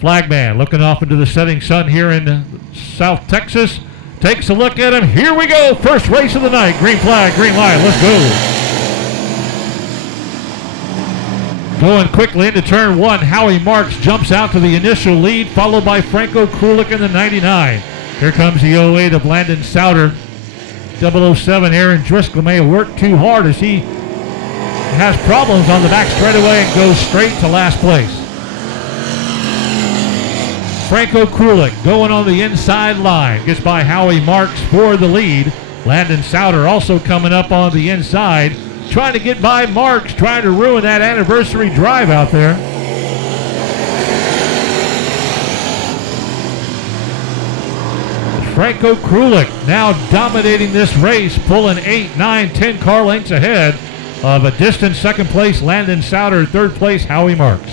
Flagman looking off into the setting sun here in South Texas. Takes a look at him. Here we go. First race of the night. Green flag, green light. Let's go. Going quickly into turn one, Howie Marks jumps out to the initial lead, followed by Franco Krulik in the 99. Here comes the 08 of Landon Souter. 007 Aaron Driscoll may have worked too hard as he has problems on the back straightaway and goes straight to last place. Franco Krulik going on the inside line, gets by Howie Marks for the lead. Landon Souter also coming up on the inside, trying to get by Marks, trying to ruin that anniversary drive out there. Franco Krulik now dominating this race, pulling 8, 9, 10 car lengths ahead of a distant second place Landon Souter, third place Howie Marks.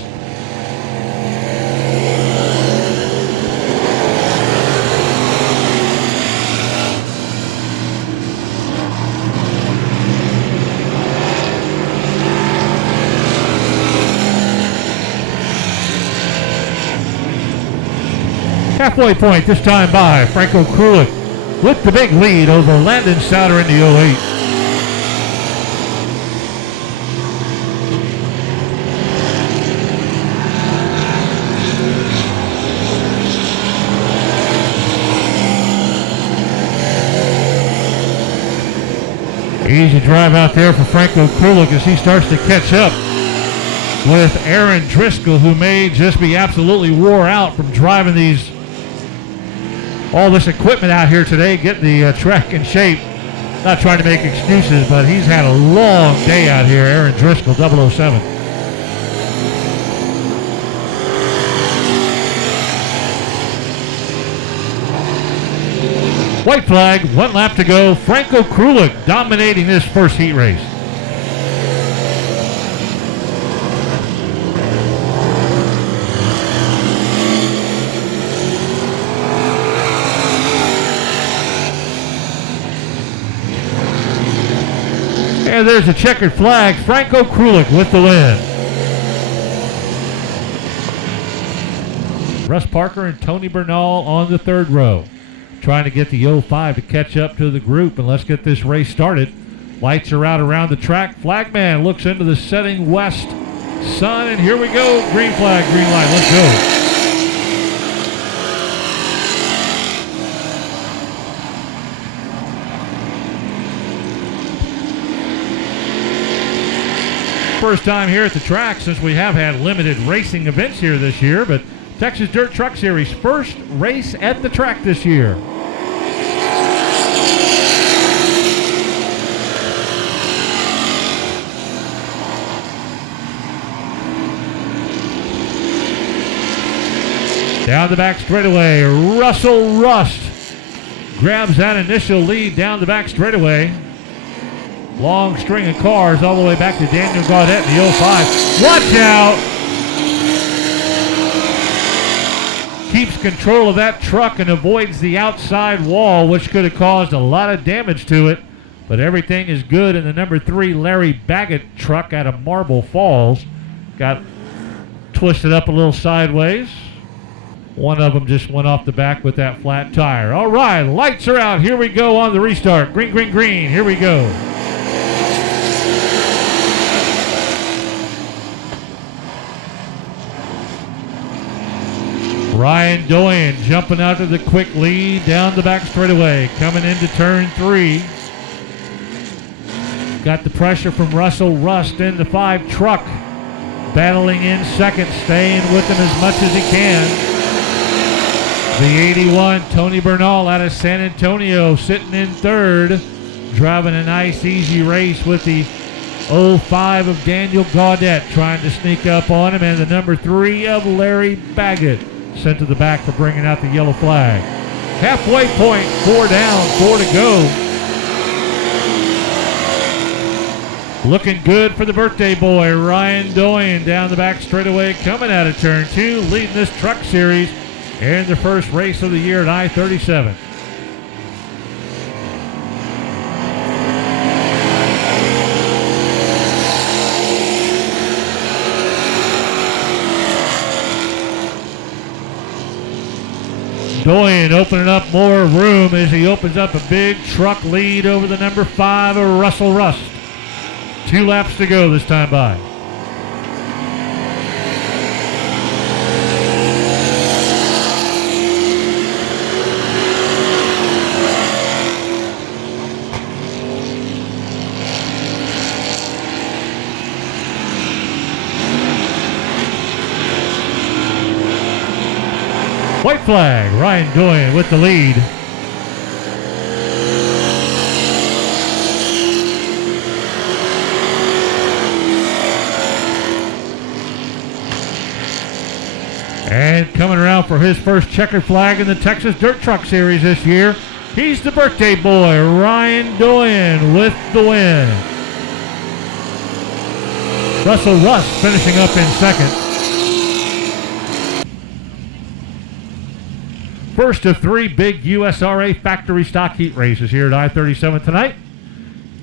Halfway point this time by Franco Krulik with the big lead over Landon Souter in the 08. Easy drive out there for Franco Krulik as he starts to catch up with Aaron Driscoll, who may just be absolutely wore out from driving all this equipment out here today, getting the track in shape. Not trying to make excuses, but he's had a long day out here, Aaron Driscoll, 007. White flag, 1 lap to go. Franco Krulik dominating this first heat race. And there's a checkered flag. Franco Krulik with the win. Russ Parker and Tony Bernal on the third row, trying to get the 05 to catch up to the group, and let's get this race started. Lights are out around the track. Flagman looks into the setting west sun, and here we go. Green flag, green light. Let's go. First time here at the track since we have had limited racing events here this year, but Texas Dirt Truck Series first race at the track this year. Down the back straightaway, Russell Rust grabs that initial lead down the back straightaway. Long string of cars all the way back to Daniel Gaudette in the 05. Watch out! Keeps control of that truck and avoids the outside wall, which could have caused a lot of damage to it. But everything is good in the number 3 Larry Baggett truck out of Marble Falls. Got twisted up a little sideways. One of them just went off the back with that flat tire. All right, lights are out. Here we go on the restart. Green, green, green. Here we go. Ryan Doyen jumping out to the quick lead down the back straightaway, coming into turn 3. Got the pressure from Russell Rust in the 5 truck, battling in second, staying with him as much as he can. The 81 Tony Bernal out of San Antonio sitting in third, driving a nice easy race with the 05 of Daniel Gaudette trying to sneak up on him, and the number 3 of Larry Baggett sent to the back for bringing out the yellow flag. Halfway point, 4 down, 4 to go. Looking good for the birthday boy, Ryan Doyen, down the back straightaway, coming out of turn 2, leading this truck series in the first race of the year at I-37. Doyen opening up more room as he opens up a big truck lead over the number 5 of Russell Rust. 2 laps to go this time by. White flag, Ryan Doyen with the lead. And coming around for his first checkered flag in the Texas Dirt Truck Series this year, he's the birthday boy, Ryan Doyen with the win. Russell Rust finishing up in second. First of 3 big USRA factory stock heat races here at I-37 tonight.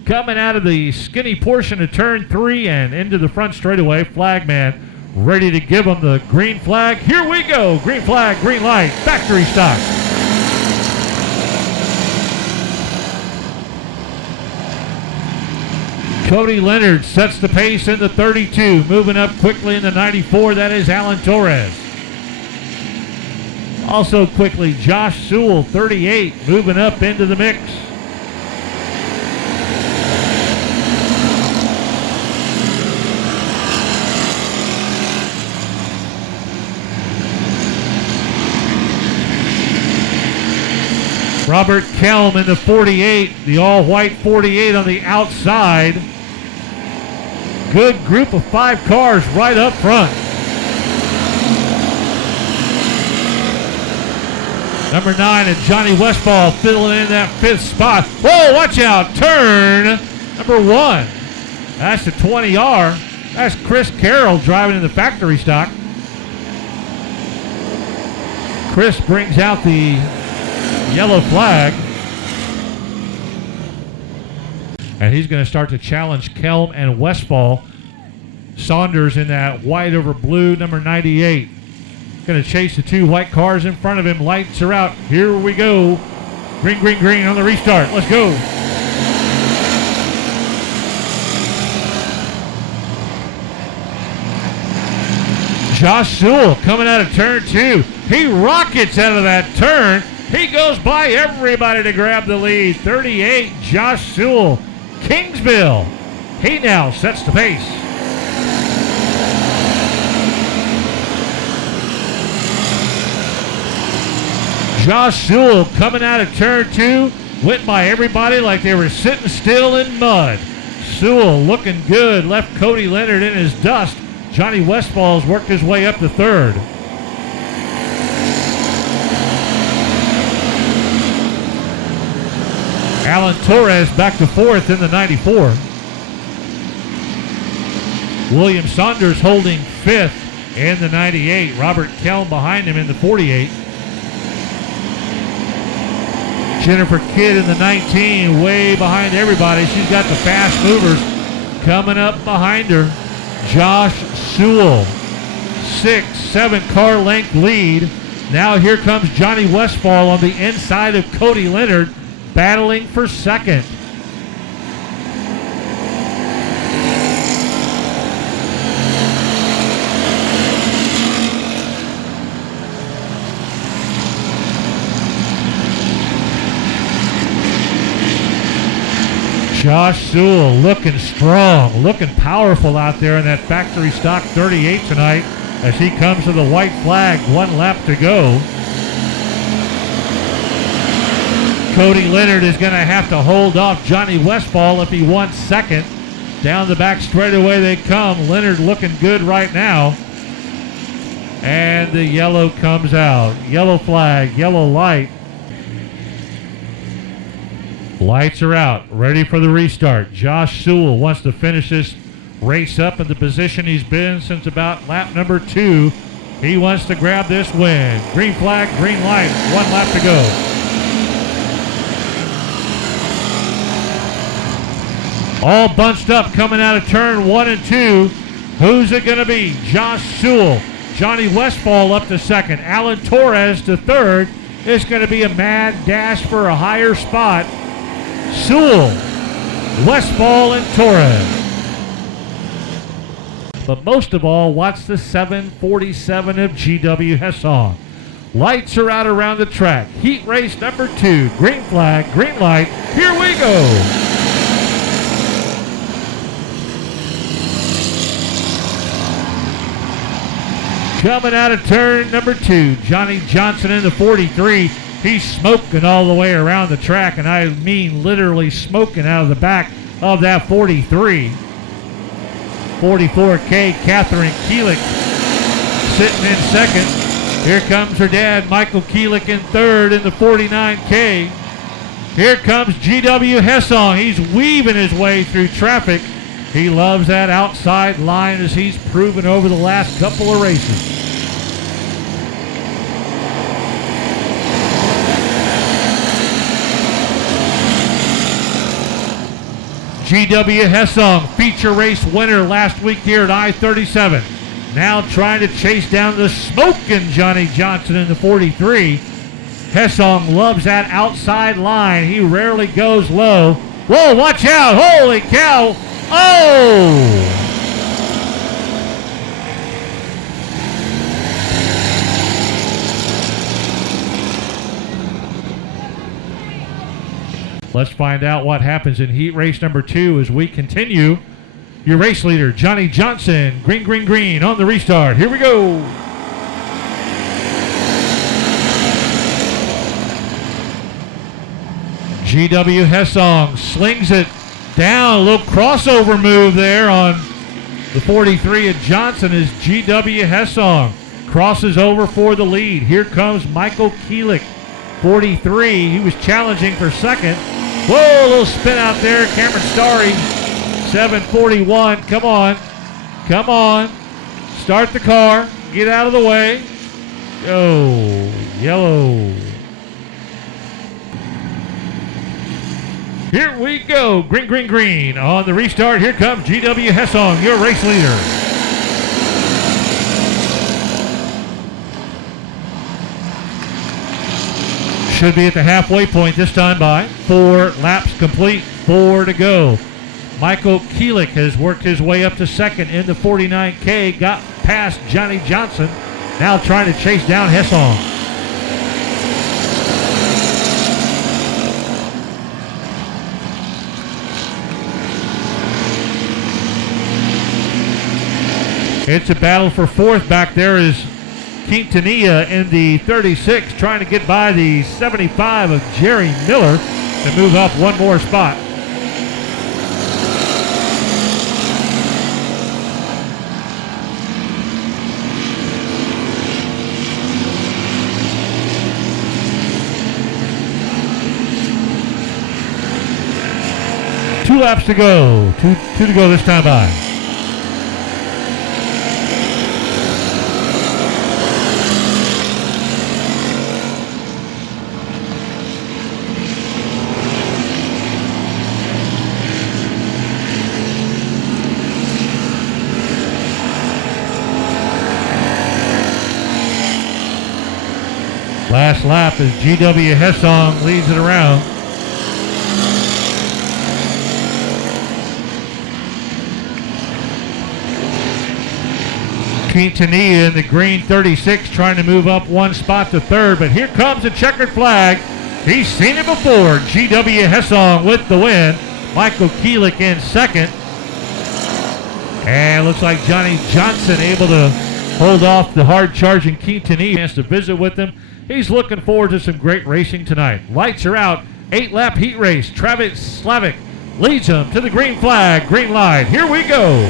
Coming out of the skinny portion of turn 3 and into the front straightaway, flagman ready to give them the green flag. Here we go, green flag, green light, factory stock. Cody Leonard sets the pace in the 32, moving up quickly in the 94, that is Alan Torres. Also quickly, Josh Sewell, 38, moving up into the mix. Robert Kelm in the 48, the all-white 48 on the outside. Good group of 5 cars right up front. Number 9 and Johnny Westfall fiddling in that 5th spot. Whoa, watch out, turn number 1. That's the 20R. That's Chris Carroll driving in the factory stock. Chris brings out the yellow flag. And he's going to start to challenge Kelm and Westfall. Saunders in that white over blue, number 98. Going to chase the 2 white cars in front of him. Lights are out. Here we go. Green, green, green on the restart. Let's go. Josh Sewell coming out of turn 2. He rockets out of that turn. He goes by everybody to grab the lead. 38, Josh Sewell. Kingsville. He now sets the pace. Josh Sewell coming out of turn 2, went by everybody like they were sitting still in mud. Sewell looking good, left Cody Leonard in his dust. Johnny Westfall's worked his way up to 3rd. Alan Torres back to 4th in the 94. William Saunders holding 5th in the 98. Robert Kelm behind him in the 48. Jennifer Kidd in the 19, way behind everybody. She's got the fast movers coming up behind her. Josh Sewell, 6-7 car length lead. Now here comes Johnny Westfall on the inside of Cody Leonard, battling for 2nd. Josh Sewell looking strong, looking powerful out there in that factory stock 38 tonight as he comes to the white flag, 1 lap to go. Cody Leonard is going to have to hold off Johnny Westfall if he wants 2nd. Down the back straightaway they come. Leonard looking good right now. And the yellow comes out. Yellow flag, yellow light. Lights are out, ready for the restart. Josh Sewell wants to finish this race up in the position he's been since about lap number 2. He wants to grab this win. Green flag, green light, 1 lap to go. All bunched up coming out of turn 1 and 2. Who's it going to be? Josh Sewell. Johnny Westfall up to 2nd. Alan Torres to 3rd. It's going to be a mad dash for a higher spot. Sewell, Westfall, and Torres. But most of all, watch the 747 of GW Hessong. Lights are out around the track. Heat race number 2. Green flag, green light. Here we go. Coming out of turn number 2, Johnny Johnson in the 43. He's smoking all the way around the track, and I mean literally smoking out of the back of that 43. 44K, Catherine Keelik sitting in second. Here comes her dad, Michael Keelik, in third in the 49K. Here comes GW Hessong. He's weaving his way through traffic. He loves that outside line, as he's proven over the last couple of races. GW Hessong, feature race winner last week here at I-37. Now trying to chase down the smoking Johnny Johnson in the 43. Hessong loves that outside line. He rarely goes low. Whoa, watch out. Holy cow. Oh! Let's find out what happens in heat race number 2 as we continue. Your race leader, Johnny Johnson, green, green, green on the restart. Here we go. GW Hessong slings it down. A little crossover move there on the 43 of Johnson as GW Hessong crosses over for the lead. Here comes Michael Keelik, 43. He was challenging for second. Whoa, a little spin out there. Cameron Starry, 741. Come on. Come on. Start the car. Get out of the way. Oh, yellow. Here we go. Green, green, green. On the restart, here comes GW Hessong, your race leader. Should be at the halfway point this time by 4 laps complete, 4 to go. Michael Keelik has worked his way up to second in the 49K, got past Johnny Johnson, now trying to chase down Hessong. It's a battle for fourth back there as Quintanilla in the 36 trying to get by the 75 of Jerry Miller to move up one more spot. Two laps to go. Two to go this time by. Last lap as GW Hessong leads it around. Quintanilla in the green 36 trying to move up one spot to third, but here comes a checkered flag. He's seen it before. GW Hessong with the win. Michael Keelik in second. And looks like Johnny Johnson able to hold off the hard-charging Quintanilla. Chance to visit with him. He's looking forward to some great racing tonight. Lights are out. 8-lap heat race. Travis Slavic leads him to the green flag, green light. Here we go.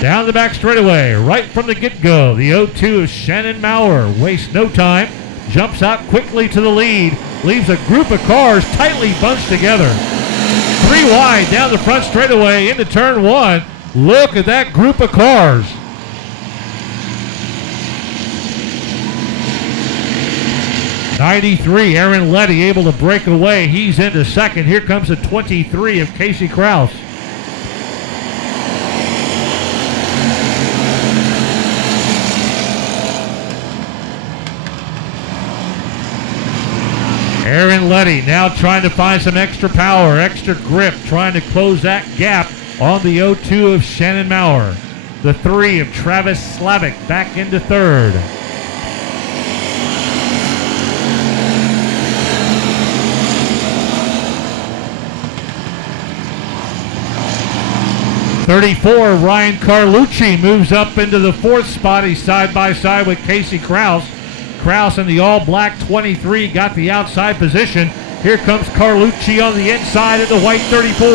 Down the back straightaway, right from the get-go. The 0-2 of Shannon Maurer wastes no time. Jumps out quickly to the lead. Leaves a group of cars tightly bunched together. 3 wide down the front straightaway into turn 1. Look at that group of cars. 93, Aaron Letty able to break away. He's into second. Here comes the 23 of Casey Krause. Aaron Letty now trying to find some extra power, extra grip, trying to close that gap on the 02 of Shannon Maurer. The 3 of Travis Slavic back into third. .34, Ryan Carlucci moves up into the 4th spot. He's side by side with Casey Krause. Krause in the all-black 23 got the outside position. Here comes Carlucci on the inside in the white 34.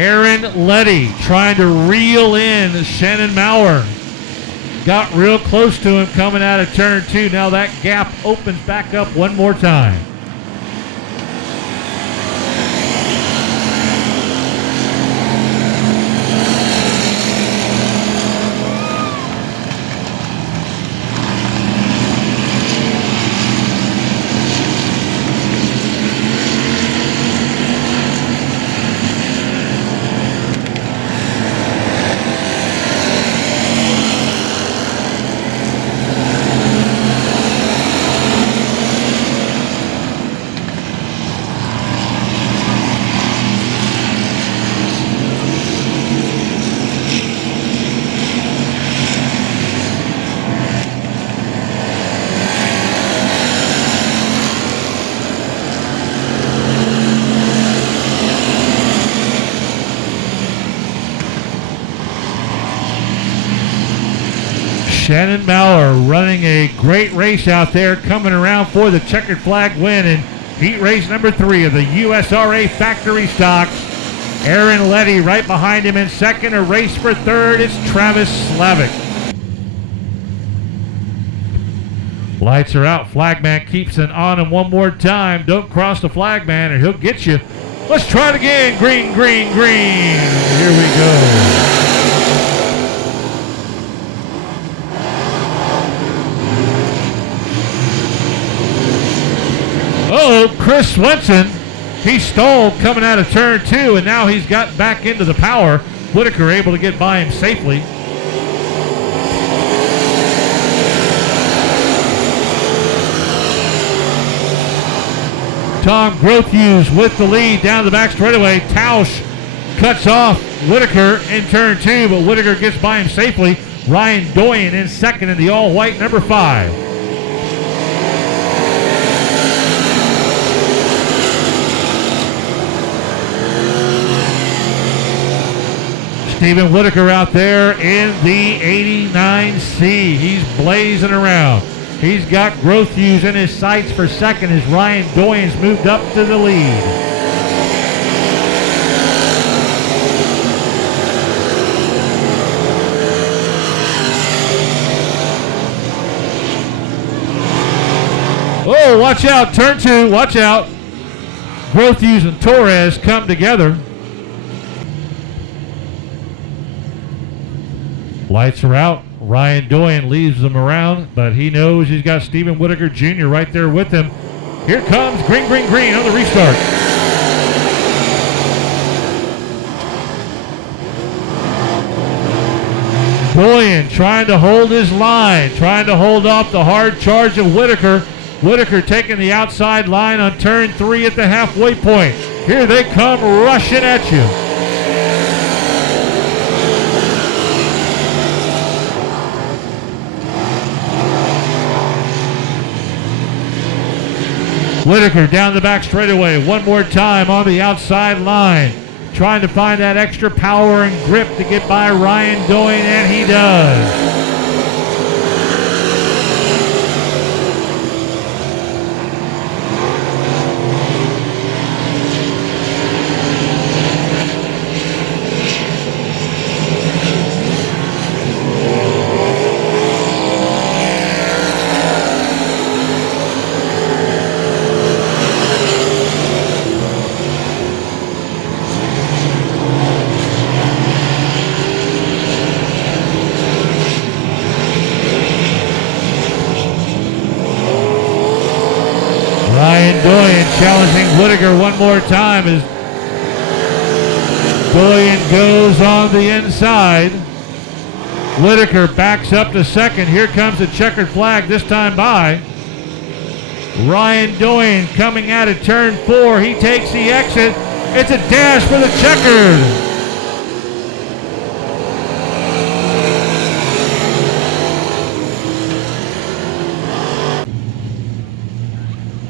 Aaron Letty trying to reel in Shannon Maurer. Got real close to him coming out of turn 2. Now that gap opens back up one more time. Shannon Maurer running a great race out there, coming around for the checkered flag win in heat race number 3 of the USRA Factory Stocks. Aaron Letty right behind him in second. A race for third, it's Travis Slavic. Lights are out. Flagman keeps it on him one more time. Don't cross the flagman or he'll get you. Let's try it again. Green, green, green. Here we go. Oh, Chris Swenson, he stalled coming out of turn 2, and now he's got back into the power. Whitaker able to get by him safely. Tom Grothhughes with the lead down the back straightaway. Tausch cuts off Whitaker in turn 2, but Whitaker gets by him safely. Ryan Doyen in second in the all-white number 5. Stephen Whitaker out there in the 89C. He's blazing around. He's got Grothhughes in his sights for second as Ryan Doyen's moved up to the lead. Oh, watch out, turn 2, watch out. Grothhughes and Torres come together. Lights are out. Ryan Doyen leaves them around, but he knows he's got Stephen Whitaker Jr. right there with him. Here comes green, green, green on the restart. Doyen trying to hold his line, trying to hold off the hard charge of Whitaker. Whitaker taking the outside line on turn 3 at the halfway point. Here they come rushing at you. Whitaker down the back straightaway one more time on the outside line, trying to find that extra power and grip to get by Ryan Doyen, and he does. Doyen challenging Whitaker one more time as Doyen goes on the inside. Whitaker backs up to second. Here comes the checkered flag, this time by Ryan Doyen coming out of turn 4. He takes the exit. It's a dash for the checkered.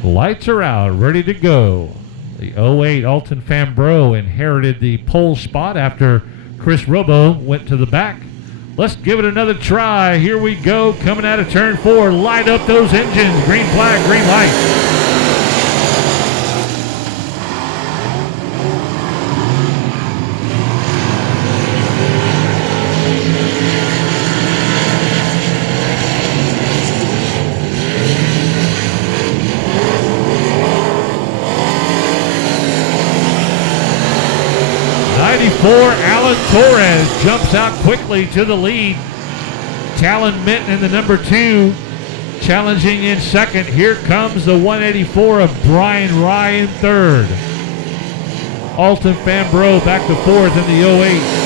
Lights are out, ready to go. The 08 Alton Fambreau inherited the pole spot after Chris Robo went to the back. Let's give it another try. Here we go, coming out of turn 4. Light up those engines. Green flag, green light. Alan Torres jumps out quickly to the lead. Talon Minton in the number 2, challenging in second. Here comes the 184 of Brian Rye in third. Alton Fambreau back to fourth in the 08.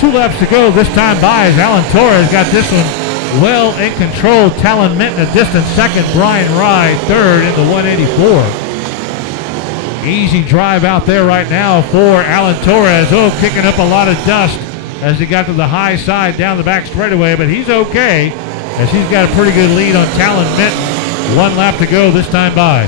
Two laps to go this time by as Alan Torres got this one well in control. Talon Minton a distant second. Brian Rye third in the 184. Easy drive out there right now for Alan Torres. Oh, kicking up a lot of dust as he got to the high side down the back straightaway, but he's okay as he's got a pretty good lead on Talon Minton. One lap to go this time by.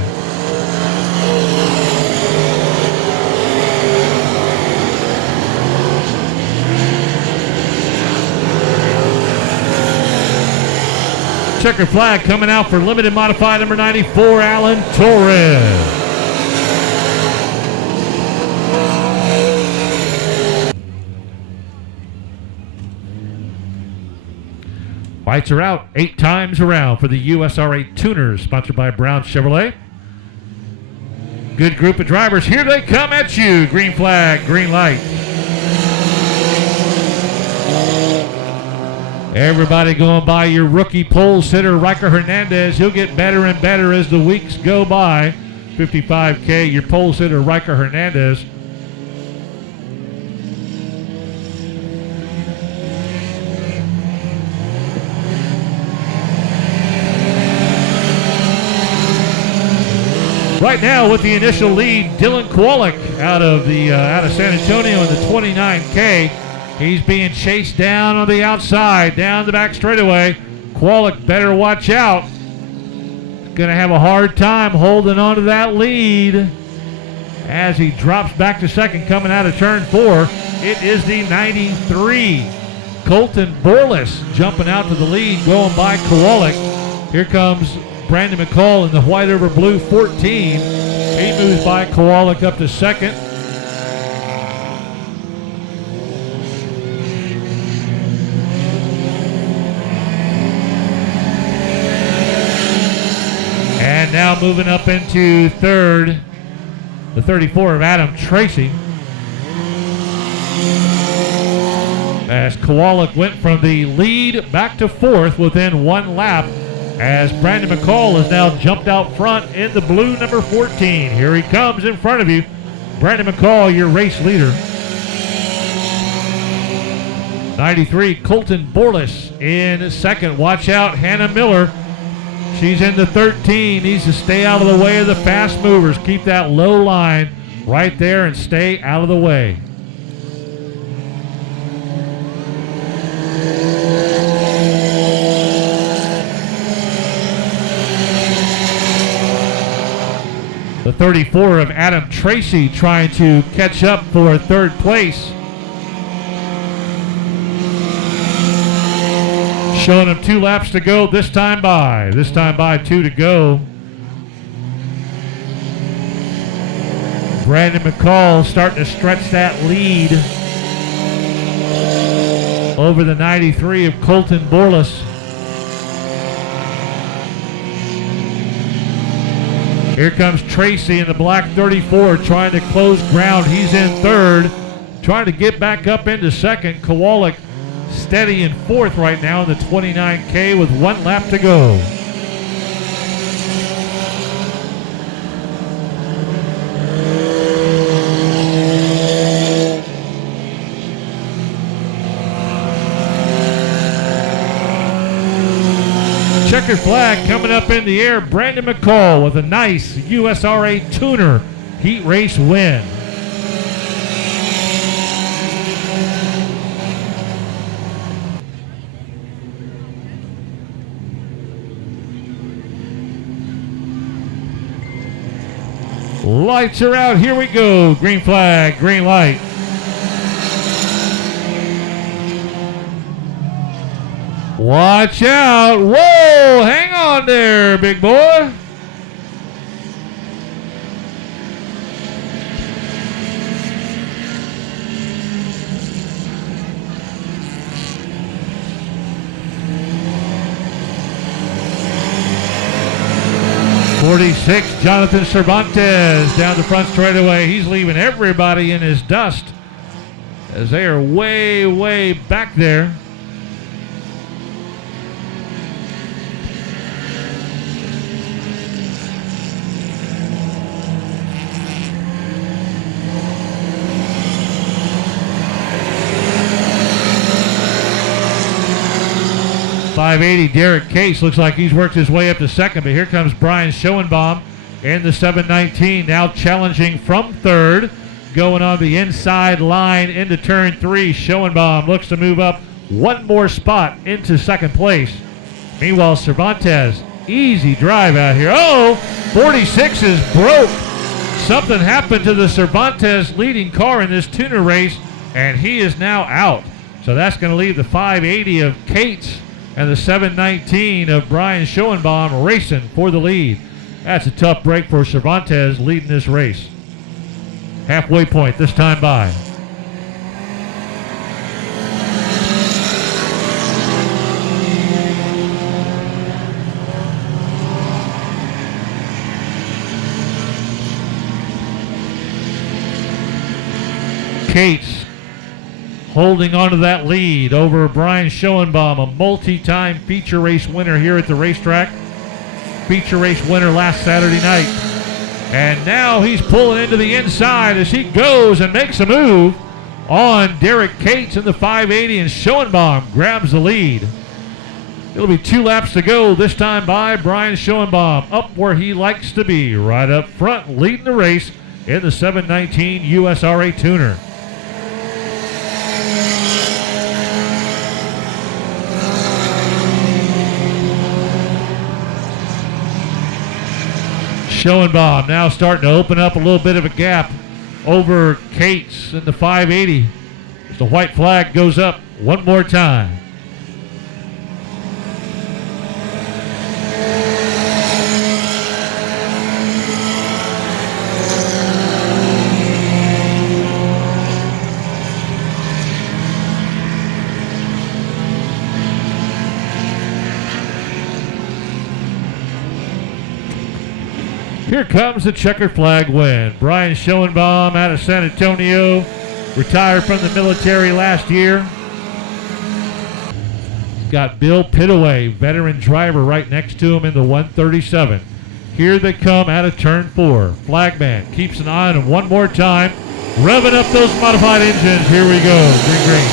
Checker flag coming out for limited modified number 94, Alan Torres. Lights are out 8 times around for the USRA Tuners, sponsored by Brown Chevrolet. Good group of drivers. Here they come at you. Green flag, green light. Everybody going by your rookie pole sitter, Riker Hernandez. He'll get better and better as the weeks go by. 55K, your pole sitter, Riker Hernandez. Right now with the initial lead, Dylan Kowalik out of San Antonio in the 29K. He's being chased down on the outside, down the back straightaway. Kowalik better watch out. Going to have a hard time holding on to that lead as he drops back to second coming out of turn 4. It is the 93. Colton Borlis jumping out to the lead, going by Kowalik. Here comes Brandon McCall in the white over blue 14. He moves by Kowalik up to second. And now moving up into third, the 34 of Adam Tracy. As Kowalik went from the lead back to fourth within one lap, as Brandon McCall has now jumped out front in the blue number 14. Here he comes in front of you. Brandon McCall, your race leader. 93, Colton Borlis in second. Watch out, Hannah Miller. She's in the 13. Needs to stay out of the way of the fast movers. Keep that low line right there and stay out of the way. The 34 of Adam Tracy trying to catch up for third place. Showing them 2 laps to go this time by. 2 to go. Brandon McCall starting to stretch that lead over the 93 of Colton Borlis. Here comes Tracy in the black 34 trying to close ground. He's in third, trying to get back up into second. Kowalik steady in fourth right now in the 29K with 1 lap to go. Checkered flag coming up in the air. Brandon McCall with a nice USRA Tuner heat race win. Lights are out. Here we go. Green flag, green light. Watch out. Whoa, hang on there, big boy. '46, Jonathan Cervantes down the front straightaway. He's leaving everybody in his dust as they are way, way back there. .580, Derek Case looks like he's worked his way up to second, but here comes Brian Schoenbaum in the 719, now challenging from third, going on the inside line into turn 3. Schoenbaum looks to move up 1 more spot into second place. Meanwhile, Cervantes, easy drive out here. Oh, 46 is broke. Something happened to the Cervantes leading car in this tuner race, and he is now out. So that's going to leave the 580 of Cates and the 719 of Brian Schoenbaum racing for the lead. That's a tough break for Cervantes leading this race. Halfway point this time by. Cates holding on to that lead over Brian Schoenbaum, a multi-time feature race winner here at the racetrack. Feature race winner last Saturday night. And now he's pulling into the inside as he goes and makes a move on Derek Cates in the 580, and Schoenbaum grabs the lead. It'll be 2 laps to go this time by. Brian Schoenbaum up where he likes to be, right up front, leading the race in the 719 USRA Tuner. Schoenbaum now starting to open up a little bit of a gap over Cates in the 580. The white flag goes up one more time. Here comes the checkered flag win. Brian Schoenbaum out of San Antonio, retired from the military last year. Got Bill Pittaway, veteran driver, right next to him in the 137. Here they come out of turn 4. Flagman keeps an eye on him one more time. Revving up those modified engines. Here we go. Green, green.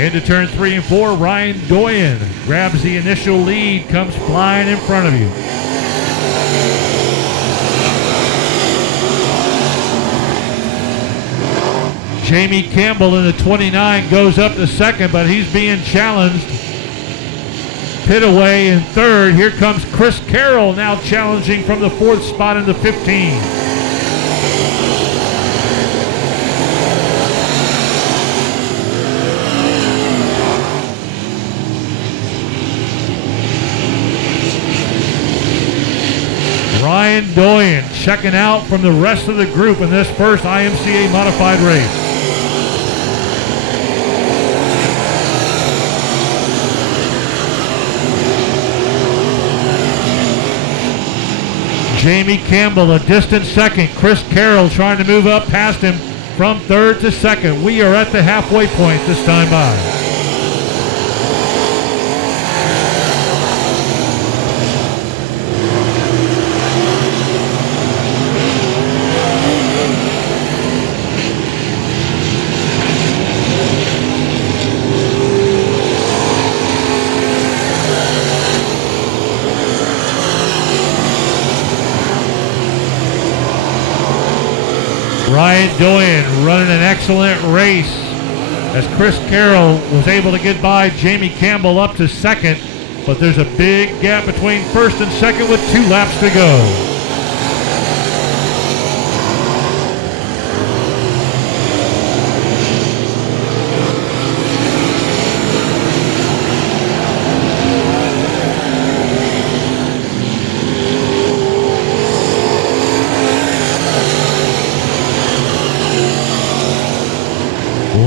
Into turn 3 and 4, Ryan Doyen grabs the initial lead, comes flying in front of you. Jamie Campbell in the 29 goes up to second, but he's being challenged. Pitaway in third. Here comes Chris Carroll now challenging from the 4th spot in the 15. Ryan Doyen checking out from the rest of the group in this first IMCA modified race. Jamie Campbell a distant second. Chris Carroll trying to move up past him from third to second. We are at the halfway point this time by. Ryan Doyen running an excellent race as Chris Carroll was able to get by Jamie Campbell up to second, but there's a big gap between first and second with 2 laps to go.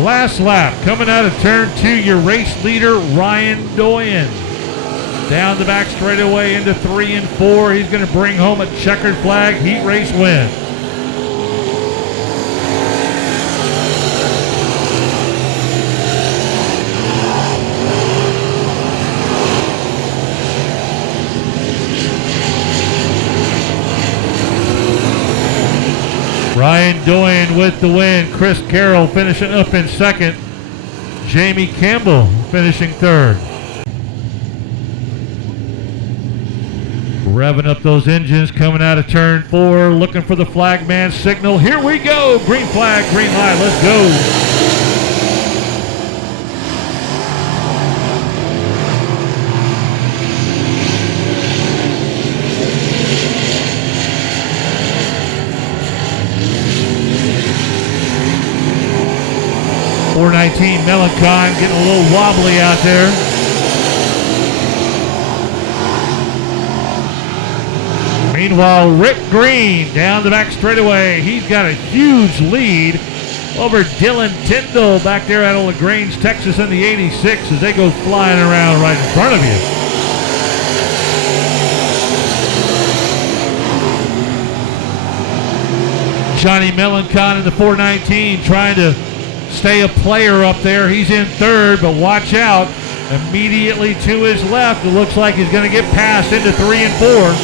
Last lap, coming out of turn 2, your race leader, Ryan Doyen. Down the back straightaway into 3 and 4. He's going to bring home a checkered flag heat race win. Ryan Doyen with the win. Chris Carroll finishing up in second. Jamie Campbell finishing third. Revving up those engines coming out of turn 4. Looking for the flagman signal. Here we go. Green flag, green light. Let's go. .419 Melancon getting a little wobbly out there. Meanwhile, Rick Green down the back straightaway. He's got a huge lead over Dylan Tyndall back there out of LaGrange, Texas in the 86 as they go flying around right in front of you. Johnny Melancon in the 419 trying to stay a player up there. He's in third, but watch out. Immediately to his left, it looks like he's going to get passed into 3 and 4.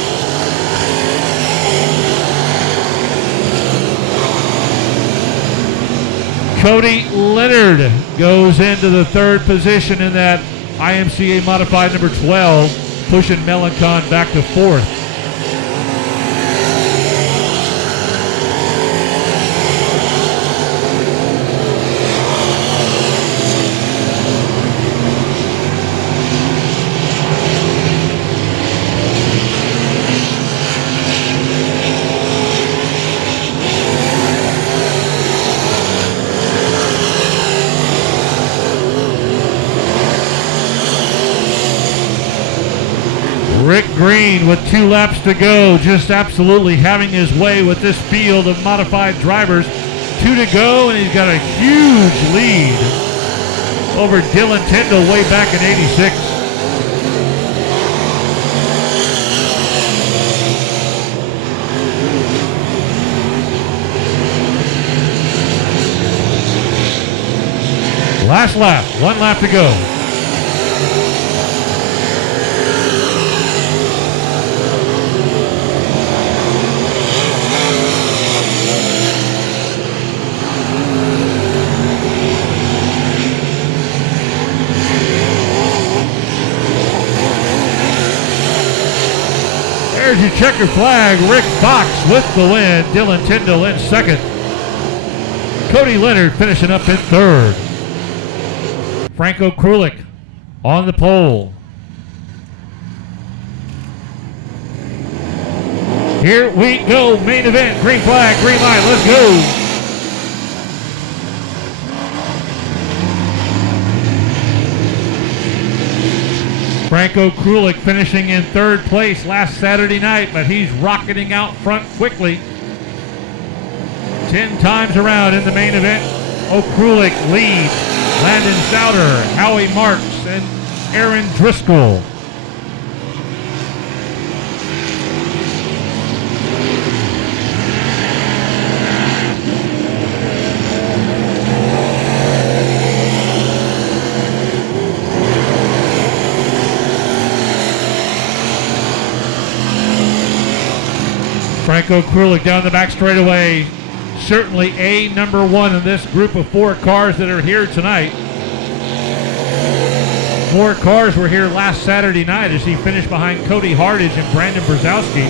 Cody Leonard goes into the third position in that IMCA modified number 12, pushing Melancon back to fourth. Rick Green with 2 laps to go, just absolutely having his way with this field of modified drivers. 2 to go, and he's got a huge lead over Dylan Tyndall way back in 86. Last lap, 1 lap to go. There's your checkered flag. Rick Fox with the win. Dylan Tyndall in second. Cody Leonard finishing up in third. Franco Krulik on the pole. Here we go. Main event. Green flag, green light. Let's go. Franco Krulik finishing in third place last Saturday night, but he's rocketing out front quickly. 10 times around in the main event. Krulik leads Landon Souter, Howie Marks, and Aaron Driscoll. Franco Krulik down the back straightaway. Certainly a number one in this group of 4 cars that are here tonight. 4 cars were here last Saturday night as he finished behind Cody Hardage and Brandon Brzezowski.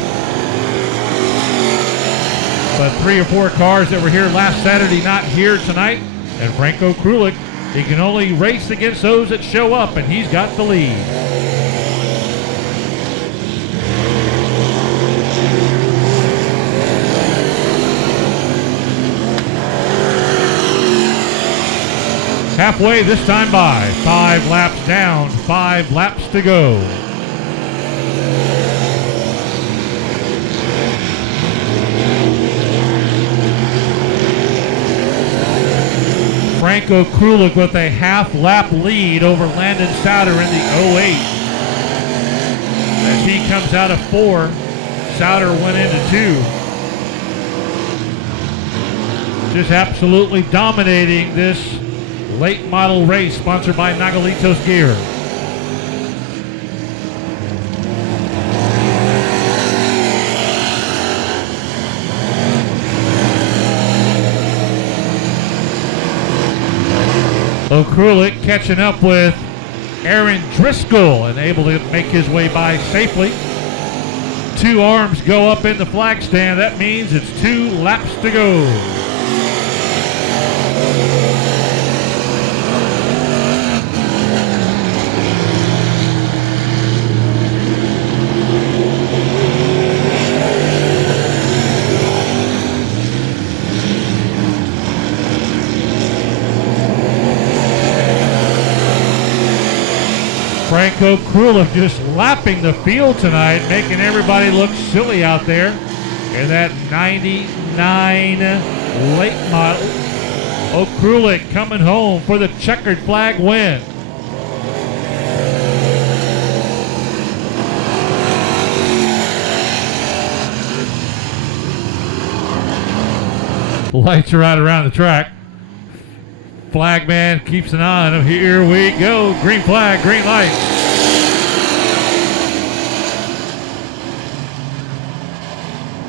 But 3 or 4 cars that were here last Saturday not here tonight. And Franco Krulik, he can only race against those that show up, and he's got the lead. Halfway this time by. 5 laps down, 5 laps to go. Franco Krulik with a half-lap lead over Landon Souter in the 08. As he comes out of 4, Souter went into 2. Just absolutely dominating this late model race sponsored by Nagalitos Gear. Krulik catching up with Aaron Driscoll and able to make his way by safely. 2 arms go up in the flag stand. That means it's 2 laps to go. Franco Krulik just lapping the field tonight, making everybody look silly out there in that 99 late model. Krulik coming home for the checkered flag win. Lights are out around the track. Flagman keeps an eye on him. Here we go. Green flag, green light.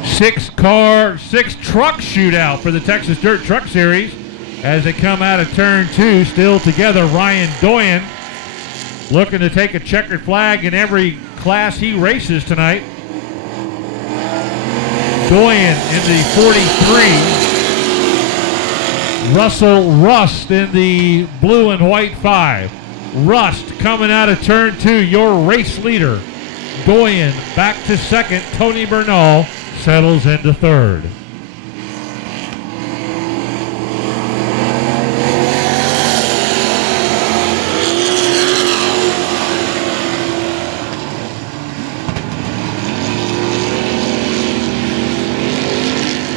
Six truck shootout for the Texas Dirt Truck Series as they come out of turn 2. Still together, Ryan Doyen looking to take a checkered flag in every class he races tonight. Doyen in the 43. Russell Rust in the blue and white 5. Rust coming out of turn 2, your race leader. Doyen back to second. Tony Bernal settles into third.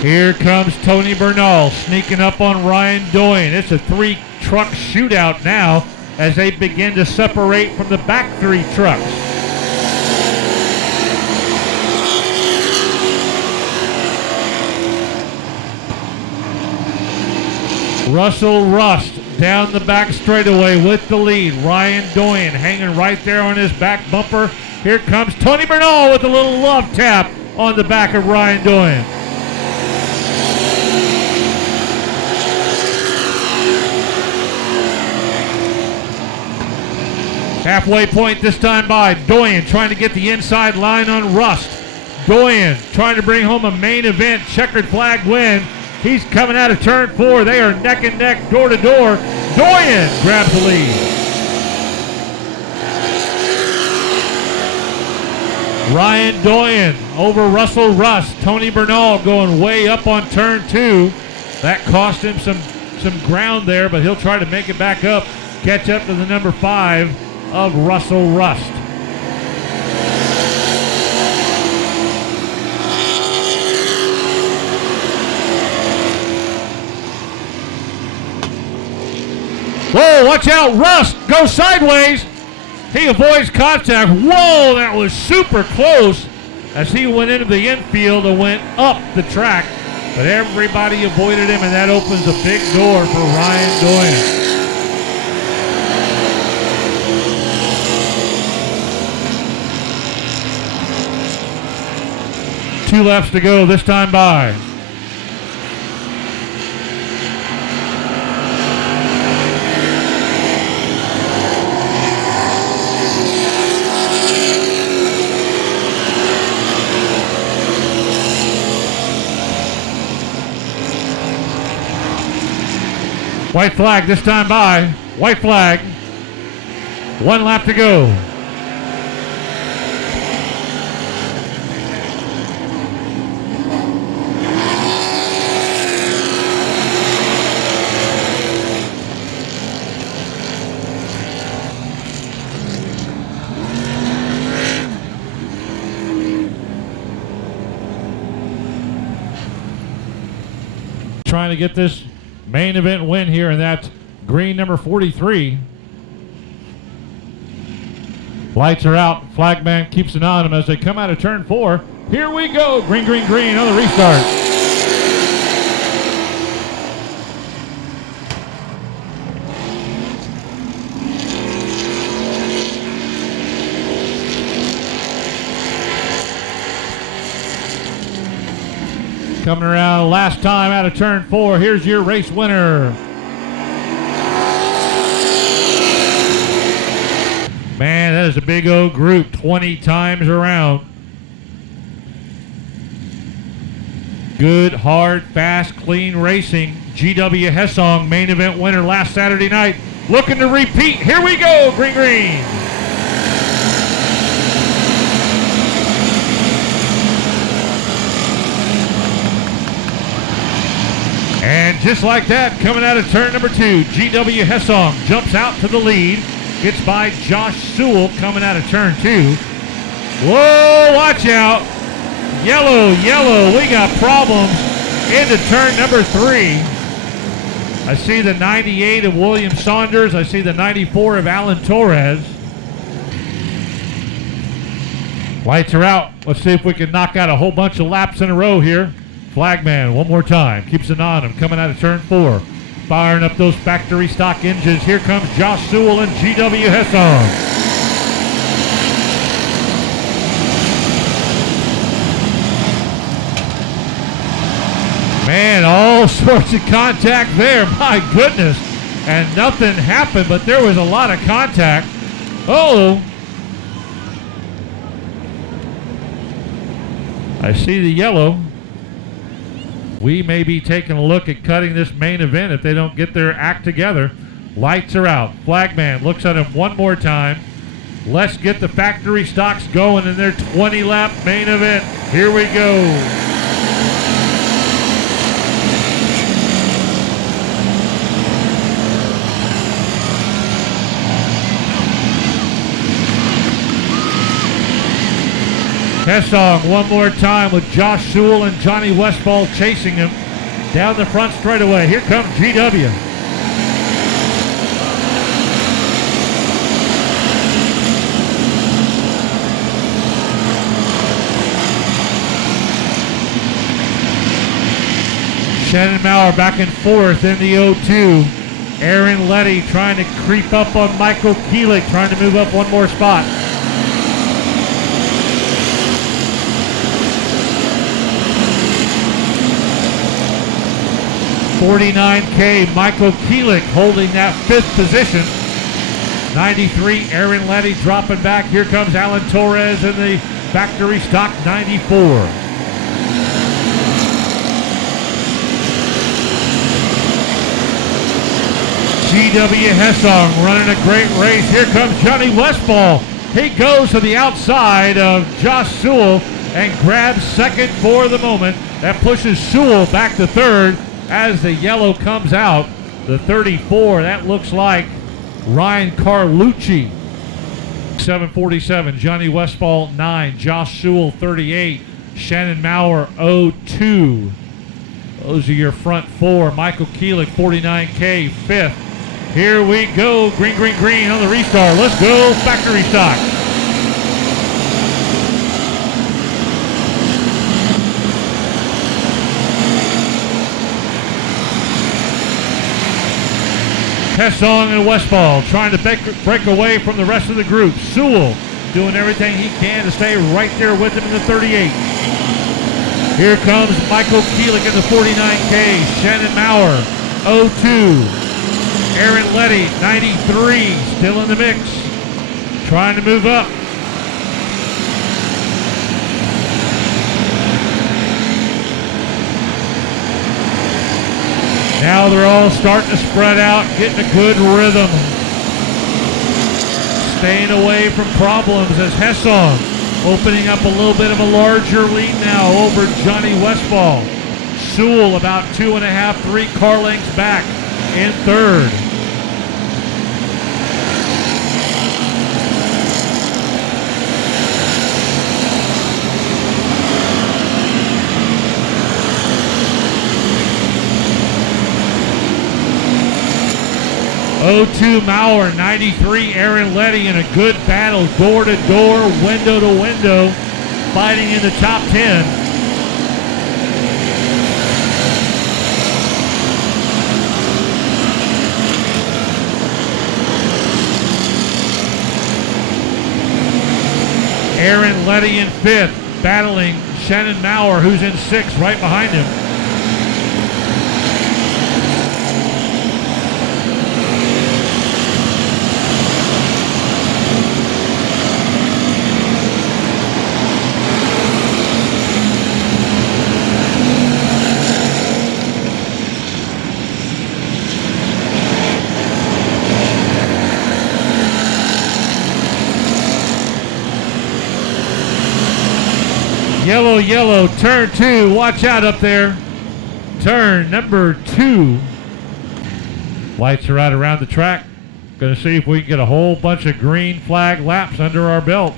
Here comes Tony Bernal sneaking up on Ryan Doyen. It's a 3-truck shootout now as they begin to separate from the back 3 trucks. Russell Rust down the back straightaway with the lead. Ryan Doyen hanging right there on his back bumper. Here comes Tony Bernal with a little love tap on the back of Ryan Doyen. Halfway point this time by Doyen trying to get the inside line on Rust. Doyen trying to bring home a main event checkered flag win. He's coming out of turn 4. They are neck and neck, door to door. Doyen grabs the lead. Ryan Doyen over Russell Rust. Tony Bernal going way up on turn 2. That cost him some ground there, but he'll try to make it back up. Catch up to the number 5 of Russell Rust. Whoa, watch out, Rust goes sideways. He avoids contact. Whoa, that was super close as he went into the infield and went up the track. But everybody avoided him, and that opens a big door for Ryan Doyen. Two laps to go this time by. White flag this time by. White flag. 1 lap to go. Trying to get this main event win here in that green number 43. Lights are out. Flagman keeps an eye on them as they come out of turn 4. Here we go. Green, green, green on the restart. Coming around last time out of turn 4. Here's your race winner. Man, that is a big old group 20 times around. Good, hard, fast, clean racing. GW Hessong, main event winner last Saturday night. Looking to repeat. Here we go, green, green. And just like that, coming out of turn number 2, GW Hessong jumps out to the lead. Gets by Josh Sewell coming out of turn 2. Whoa, watch out. Yellow, yellow, we got problems into turn number 3. I see the 98 of William Saunders. I see the 94 of Alan Torres. Lights are out. Let's see if we can knock out a whole bunch of laps in a row here. Flagman, one more time, keeps an eye on him, coming out of turn 4. Firing up those factory stock engines. Here comes Josh Sewell and GW Hessong. Man, all sorts of contact there, my goodness. And nothing happened, but there was a lot of contact. Oh, I see the yellow. We may be taking a look at cutting this main event if they don't get their act together. Lights are out. Flagman looks at him one more time. Let's get the factory stocks going in their 20-lap main event. Here we go. Hessong one more time with Josh Sewell and Johnny Westfall chasing him down the front straightaway. Here comes GW. Shannon Maurer back and forth in the 0-2. Aaron Letty trying to creep up on Michael Keelik, trying to move up one more spot. $49K, Michael Keelik holding that 5th position. 93, Aaron Letty dropping back. Here comes Alan Torres in the factory stock 94. GW Hessong running a great race. Here comes Johnny Westfall. He goes to the outside of Josh Sewell and grabs second for the moment. That pushes Sewell back to third as the yellow comes out. The 34, that looks like Ryan Carlucci. 747, Johnny Westfall 9, Josh Sewell 38, Shannon Maurer 02. Those are your front 4. Michael Keelik 49K 5th. Here we go, green, green, green on the restart. Let's go factory stock. Hessong and Westfall trying to break away from the rest of the group. Sewell doing everything he can to stay right there with him in the 38. Here comes Michael Keelik in the 49K. Shannon Maurer 02. Aaron Letty, 93, still in the mix, trying to move up. Now they're all starting to spread out, getting a good rhythm. Staying away from problems as Hessong opening up a little bit of a larger lead now over Johnny Westfall. Sewell about 2.5, 3 car lengths back in third. O2 Maurer, 93, Aaron Letty in a good battle, door to door, window to window, fighting in the top 10. Aaron Letty in 5th, battling Shannon Maurer, who's in 6th, right behind him. Yellow, yellow, turn 2. Watch out up there. Turn number 2. Lights are out around the track. Going to see if we can get a whole bunch of green flag laps under our belt.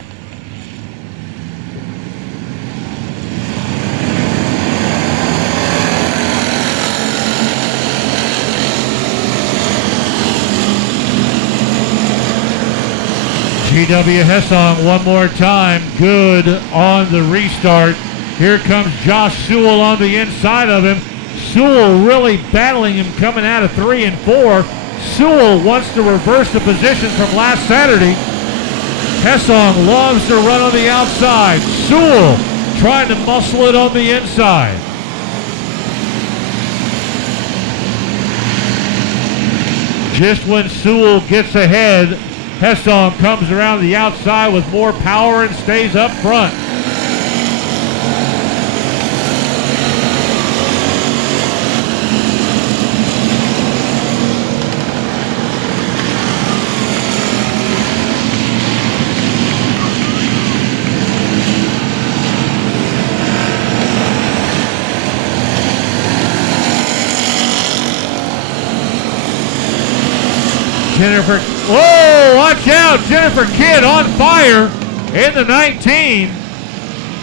GW Hessong one more time, good on the restart. Here comes Josh Sewell on the inside of him. Sewell really battling him coming out of 3 and 4. Sewell wants to reverse the position from last Saturday. Hessong loves to run on the outside. Sewell trying to muscle it on the inside. Just when Sewell gets ahead, Hessong comes around the outside with more power and stays up front. Jennifer, whoa, watch out, Jennifer Kidd on fire in the 19.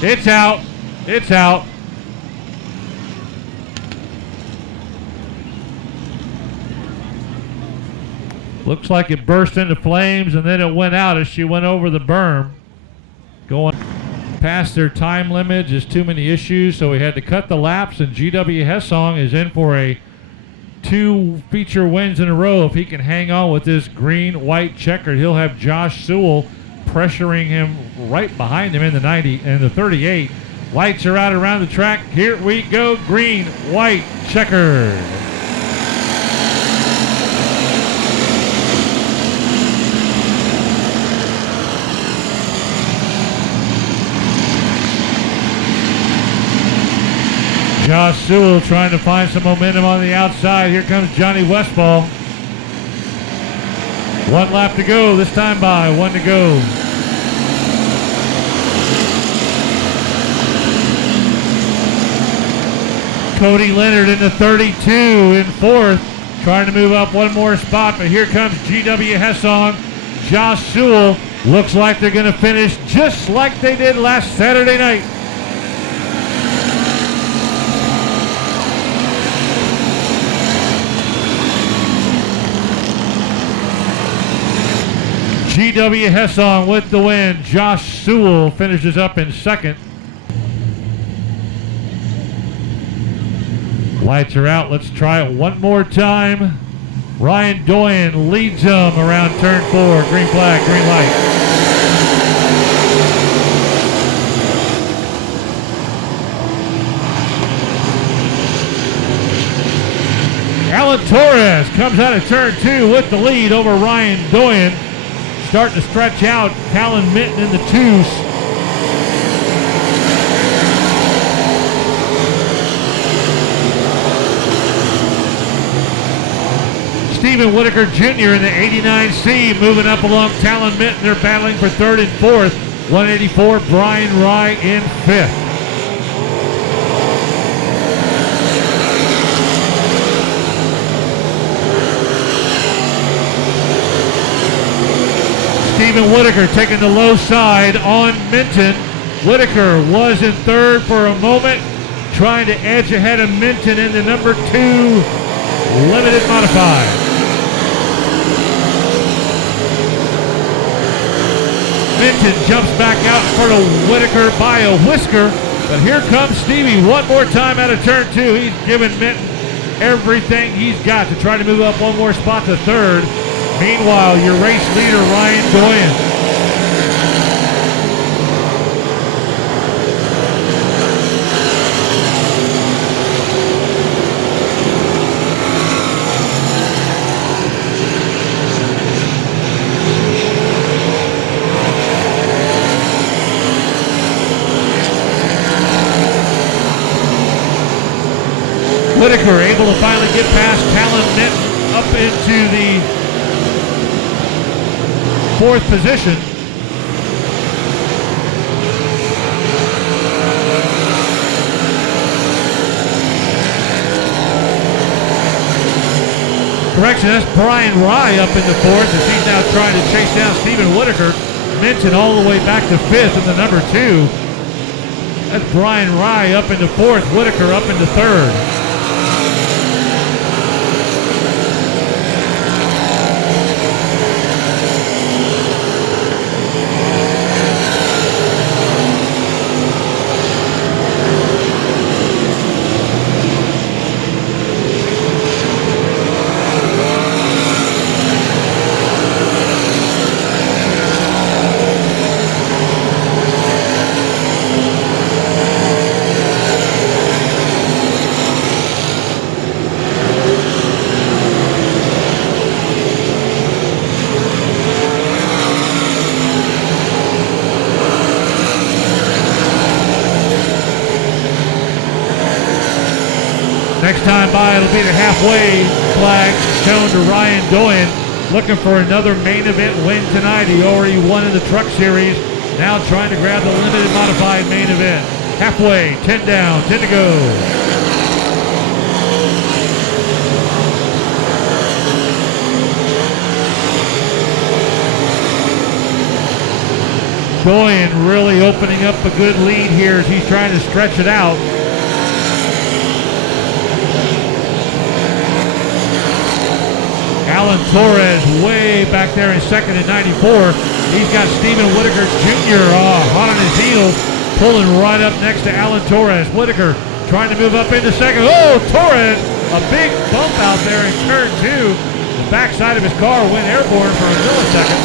It's out, it's out. Looks like it burst into flames and then it went out as she went over the berm. Going past their time limit, just too many issues, so we had to cut the laps, and GW Hessong is in for a 2 feature wins in a row. If he can hang on with this green-white checkered, he'll have Josh Sewell pressuring him right behind him in the 90 and the 38. Lights are out around the track. Here we go. Green, white, checkered. Josh Sewell trying to find some momentum on the outside. Here comes Johnny Westfall. 1 lap to go. This time by 1 to go. Cody Leonard in the 32 in 4th, trying to move up 1 more spot, but here comes GW Hessong. Josh Sewell, looks like they're going to finish just like they did last Saturday night. GW Hessong with the win. Josh Sewell finishes up in 2nd. Lights are out. Let's try it 1 more time. Ryan Doyen leads them around turn 4. Green flag, green light. Alan Torres comes out of turn 2 with the lead over Ryan Doyen. Starting to stretch out. Callan Minton in the 2s. Stephen Whitaker Jr. in the 89C moving up along Talon Minton. They're battling for 3rd and 4th. 184, Brian Rye in 5th. Stephen Whitaker taking the low side on Minton. Whitaker was in 3rd for a moment, trying to edge ahead of Minton in the number 2 limited modified. Minton jumps back out in front of Whitaker by a whisker, but here comes Stevie 1 more time out of turn 2. He's giving Minton everything he's got to try to move up 1 more spot to 3rd. Meanwhile, your race leader, Ryan Doyen. Whitaker able to finally get past Talon Minton up into the 4th position. Correction, that's Brian Rye up in the 4th as he's now trying to chase down Stephen Whitaker. Minton all the way back to 5th in the number 2. That's Brian Rye up into 4th, Whitaker up into 3rd. Next time by, it'll be the halfway flag shown to Ryan Doyen, looking for another main event win tonight. He already won in the Truck Series, now trying to grab the limited modified main event. Halfway, 10 down, 10 to go. Doyen really opening up a good lead here as he's trying to stretch it out. Alan Torres way back there in 2nd at 94. He's got Stephen Whitaker Jr. Hot on his heels, pulling right up next to Alan Torres. Whitaker trying to move up into 2nd. Oh, Torres a big bump out there in turn 2. The backside of his car went airborne for a millisecond.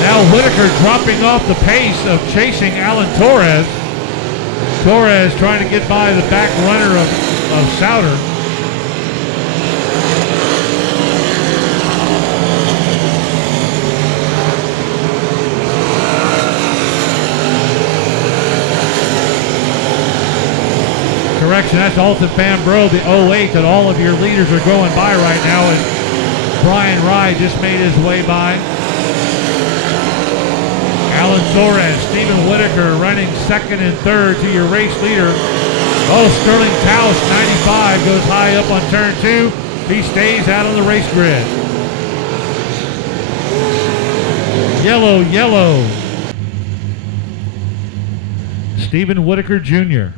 Now Whitaker dropping off the pace of chasing Alan Torres. Torres trying to get by the back runner of Souter. Correction, that's Alton Fambro, the 08 that all of your leaders are going by right now, and Brian Rye just made his way by. Alan Torres, Stephen Whitaker running second and third to your race leader. Oh, Sterling Tausch, 95, goes high up on turn 2. He stays out on the race grid. Yellow, yellow. Stephen Whitaker Jr.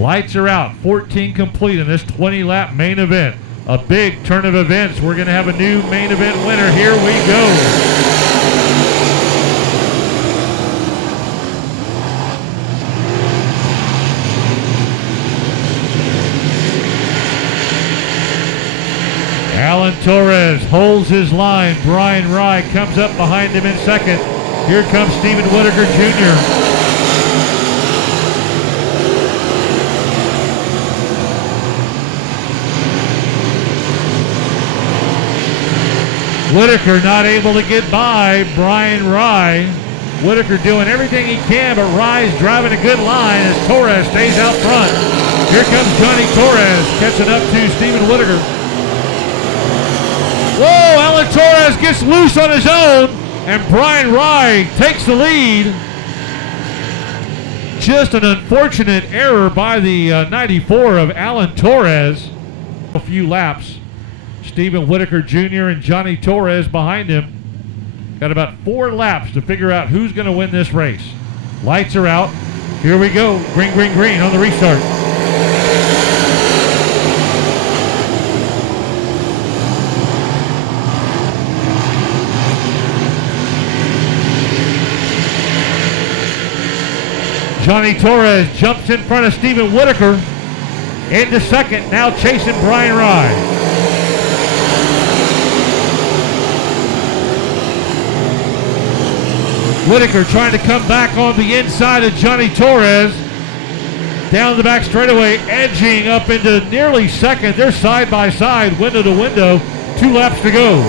Lights are out, 14 complete in this 20-lap main event. A big turn of events. We're going to have a new main event winner. Here we go. Alan Torres holds his line. Brian Rye comes up behind him in second. Here comes Stephen Whitaker Jr. Whitaker not able to get by Brian Rye. Whitaker doing everything he can, but Rye's driving a good line as Torres stays out front. Here comes Johnny Torres catching up to Stephen Whitaker. Whoa, Alan Torres gets loose on his own, and Brian Rye takes the lead. Just an unfortunate error by the 94 of Alan Torres. A few laps. Stephen Whitaker Jr. and Johnny Torres behind him. Got about 4 laps to figure out who's going to win this race. Lights are out. Here we go. Green, green, green on the restart. Johnny Torres jumps in front of Stephen Whitaker into second. Now chasing Brian Rye. Whitaker trying to come back on the inside of Johnny Torres. Down the back straightaway, edging up into nearly second. They're side by side, window to window. 2 laps to go.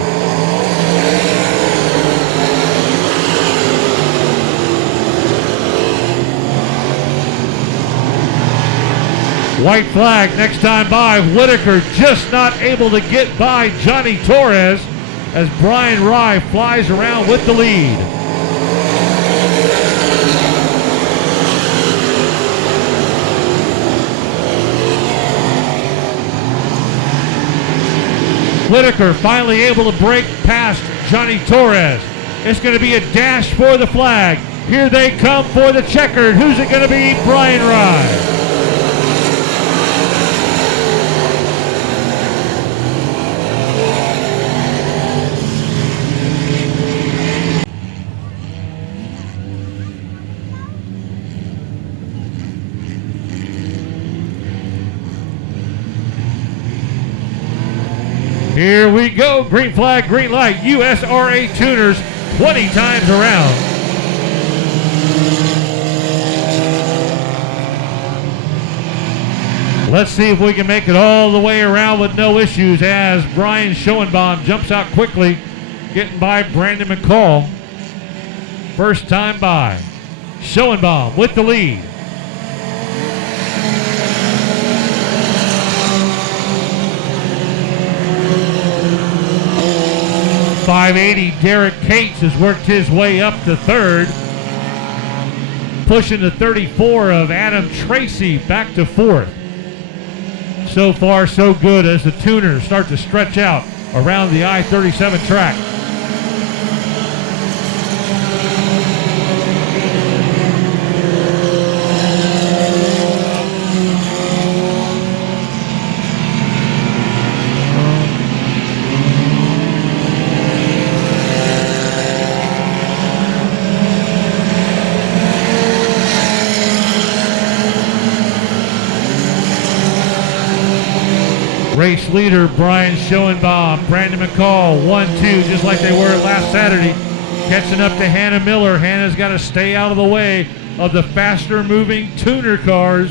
White flag next time by. Whitaker just not able to get by Johnny Torres as Brian Rye flies around with the lead. Whitaker finally able to break past Johnny Torres. It's going to be a dash for the flag. Here they come for the checkered. Who's it going to be? Brian Rye. Here we go. Green flag, green light. USRA tuners 20 times around. Let's see if we can make it all the way around with no issues as Brian Schoenbaum jumps out quickly, getting by Brandon McCall. First time by. Schoenbaum with the lead. .580 Derek Cates has worked his way up to third. Pushing the 34 of Adam Tracy back to fourth. So far, so good as the tuners start to stretch out around the I-37 track. Race leader Brian Schoenbaum, Brandon McCall, 1-2, just like they were last Saturday. Catching up to Hannah Miller. Hannah's got to stay out of the way of the faster moving tuner cars.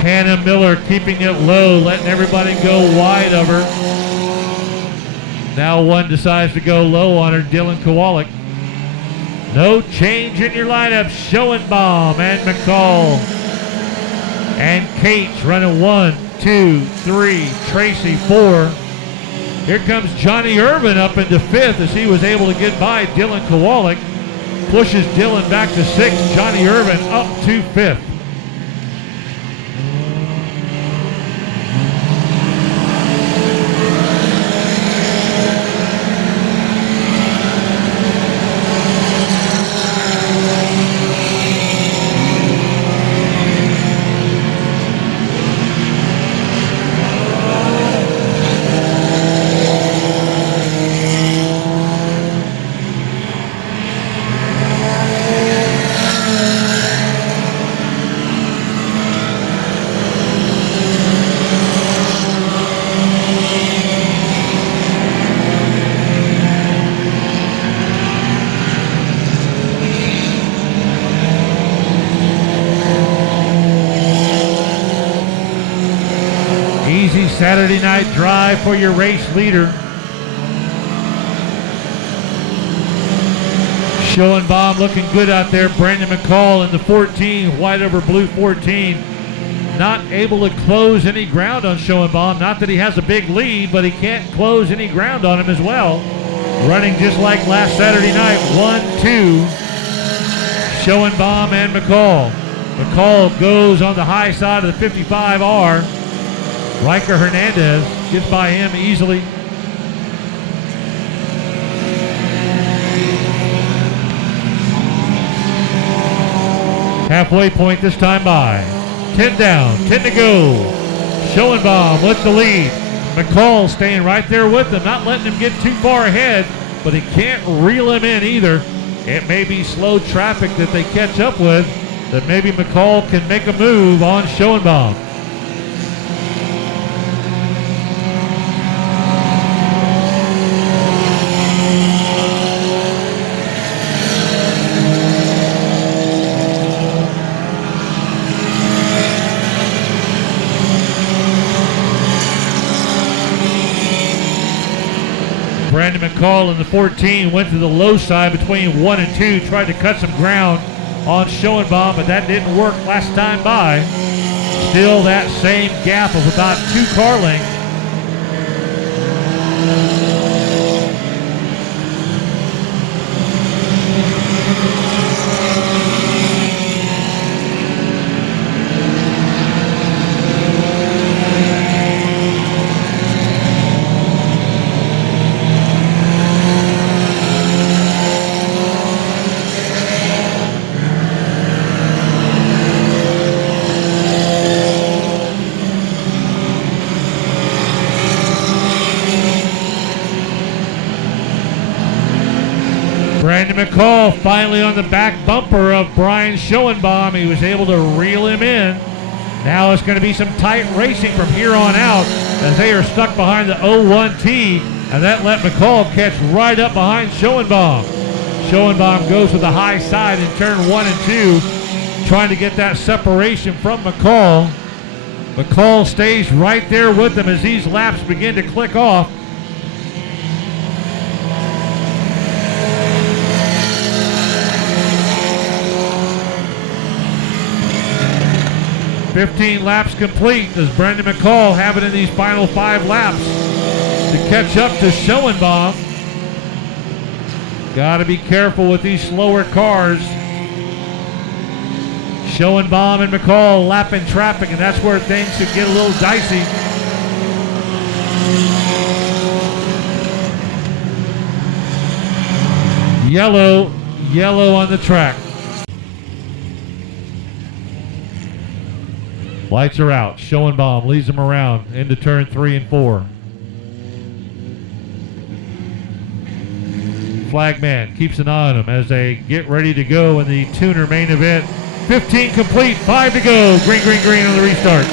Hannah Miller keeping it low, letting everybody go wide of her. Now one decides to go low on her, Dylan Kowalik. No change in your lineup. Schoenbaum and McCall. And Cates running 1, 2, 3. Tracy 4. Here comes Johnny Irvin up into 5th as he was able to get by Dylan Kowalik. Pushes Dylan back to 6th. Johnny Irvin up to 5th. Easy Saturday night drive for your race leader. Schoenbaum looking good out there. Brandon McCall in the 14, white over blue 14. Not able to close any ground on Schoenbaum. Not that he has a big lead, but he can't close any ground on him as well. Running just like last Saturday night, 1-2. Schoenbaum and McCall. McCall goes on the high side of the 55R. Riker Hernandez gets by him easily. Halfway point this time by. 10 down, 10 to go. Schoenbaum with the lead. McCall staying right there with him, not letting him get too far ahead, but he can't reel him in either. It may be slow traffic that they catch up with, that maybe McCall can make a move on Schoenbaum. Brandon McCall in the 14 went to the low side between 1 and 2, tried to cut some ground on Schoenbaum, but that didn't work last time by. Still that same gap of about 2 car lengths. Brandon McCall finally on the back bumper of Brian Schoenbaum. He was able to reel him in. Now it's going to be some tight racing from here on out as they are stuck behind the 01T, and that let McCall catch right up behind Schoenbaum. Schoenbaum goes with the high side in turn 1 and 2, trying to get that separation from McCall. McCall stays right there with him as these laps begin to click off. 15 laps complete. Does Brandon McCall have it in these final 5 laps to catch up to Schoenbaum? Got to be careful with these slower cars. Schoenbaum and McCall lapping traffic, and that's where things could get a little dicey. Yellow on the track. Lights are out. Schoenbaum leads them around into turn 3 and 4. Flagman keeps an eye on them as they get ready to go in the tuner main event. 15 complete, 5 to go. Green, green, green on the restart.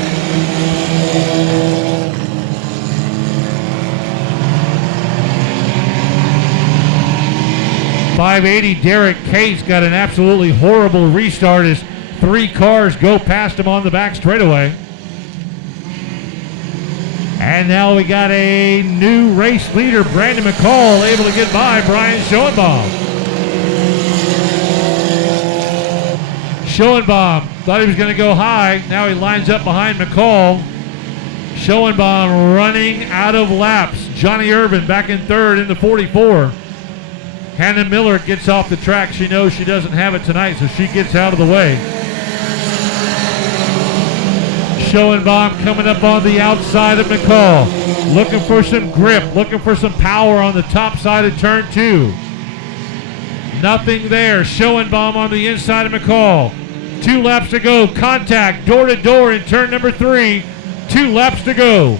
.580, Derek Case got an absolutely horrible restart as 3 cars go past him on the back straightaway. And now we got a new race leader, Brandon McCall, able to get by Brian Schoenbaum. Schoenbaum thought he was going to go high. Now he lines up behind McCall. Schoenbaum running out of laps. Johnny Irvin back in third in the 44. Hannah Miller gets off the track. She knows she doesn't have it tonight, so she gets out of the way. Schoenbaum coming up on the outside of McCall. Looking for some grip, looking for some power on the top side of turn 2. Nothing there. Schoenbaum on the inside of McCall. 2 laps to go. Contact door to door in turn number 3. 2 laps to go.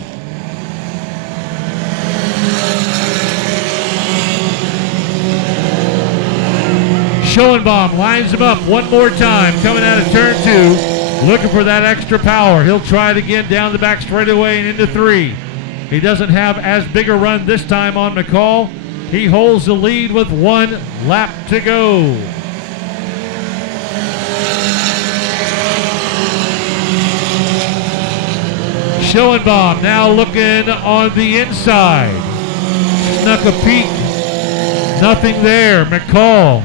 Schoenbaum lines him up one more time, coming out of turn 2. Looking for that extra power. He'll try it again down the back straightaway and into 3. He doesn't have as big a run this time on McCall. He holds the lead with 1 lap to go. Schoenbaum now looking on the inside. Snuck a peek. Nothing there. McCall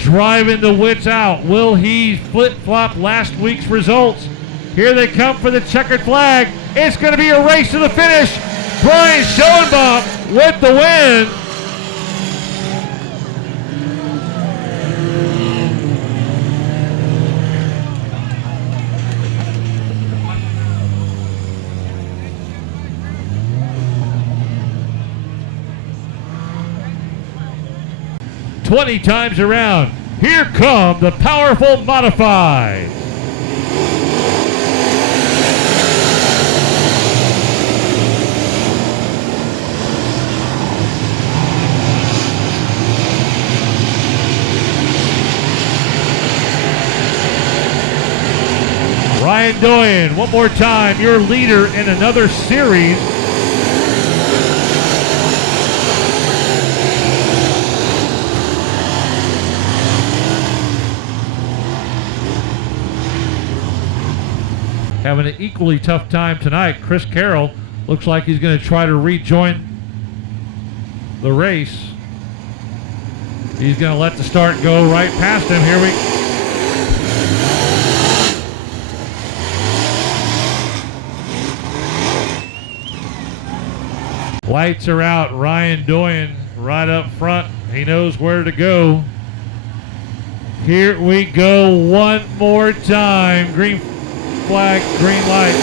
driving the wits out. Will he flip-flop last week's results? Here they come for the checkered flag. It's going to be a race to the finish. Brian Schoenbaum with the win. .20 times around. Here come the powerful modified. Ryan Doyen, one more time, your leader in another series. Having an equally tough time tonight. Chris Carroll looks like he's going to try to rejoin the race. He's going to let the start go right past him. Here we Lights are out. Ryan Doyen right up front. He knows where to go. Here we go one more time. Green flag, green light.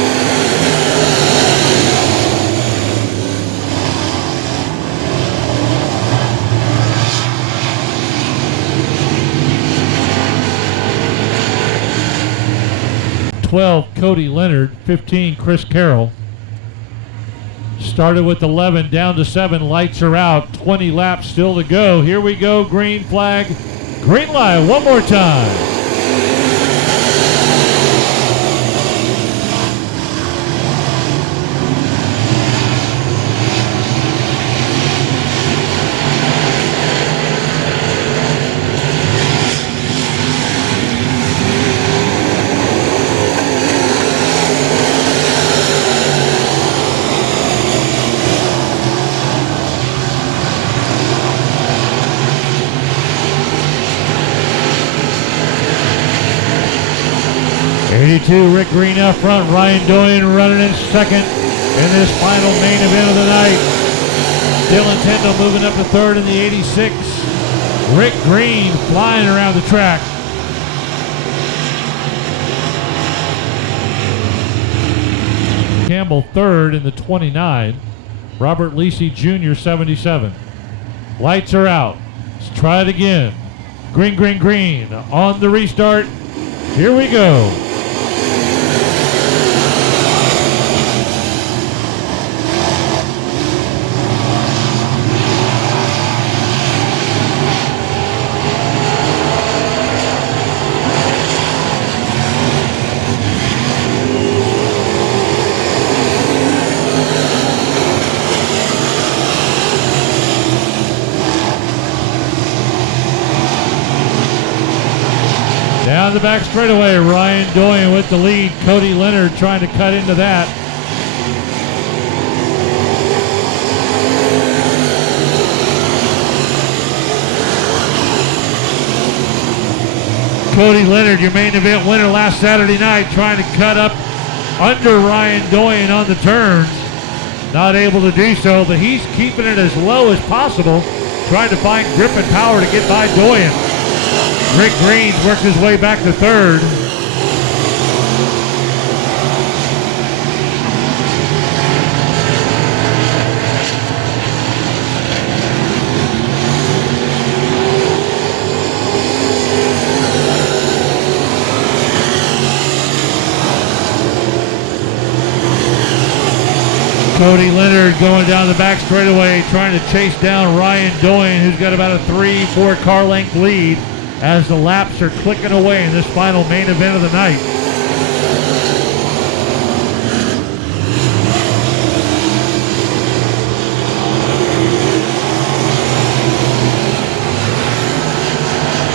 .12, Cody Leonard. 15, Chris Carroll. Started with 11, down to 7. Lights are out. 20 laps still to go. Here we go. Green flag, green light. One more time. Rick Green up front, Ryan Doyen running in second in this final main event of the night. Dylan Tyndall moving up to third in the 86. Rick Green flying around the track. Campbell third in the 29. Robert Lisi Jr. 77. Lights are out. Let's try it again. Green, green, green on the restart. Here we go. down the back straightaway. Ryan Doyen with the lead. Cody Leonard trying to cut into that. Cody Leonard, your main event winner last Saturday night, trying to cut up under Ryan Doyen on the turns. Not able to do so, but he's keeping it as low as possible, trying to find grip and power to get by Doyen. Rick Green's worked his way back to third. Cody Leonard going down the back straightaway, trying to chase down Ryan Doyen, who's got about a 3-4 car length lead as the laps are clicking away in this final main event of the night.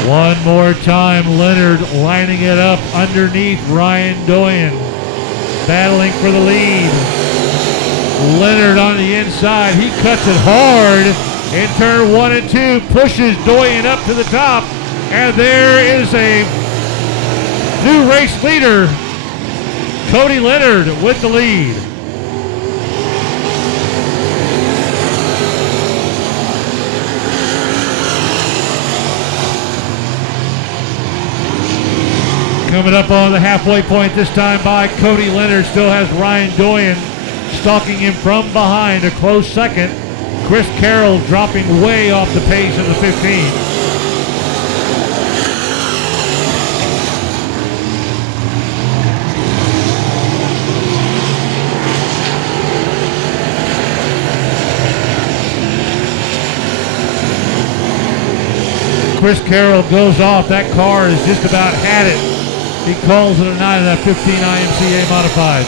One more time, Leonard lining it up underneath Ryan Doyen, battling for the lead. Leonard on the inside, he cuts it hard in turn 1 and 2, pushes Doyen up to the top, and there is a new race leader, Cody Leonard with the lead. Coming up on the halfway point this time by Cody Leonard, still has Ryan Doyen stalking him from behind, a close second. Chris Carroll dropping way off the pace of the 15. Chris Carroll goes off. That car has just about had it. He calls it a night of that 15 IMCA modified.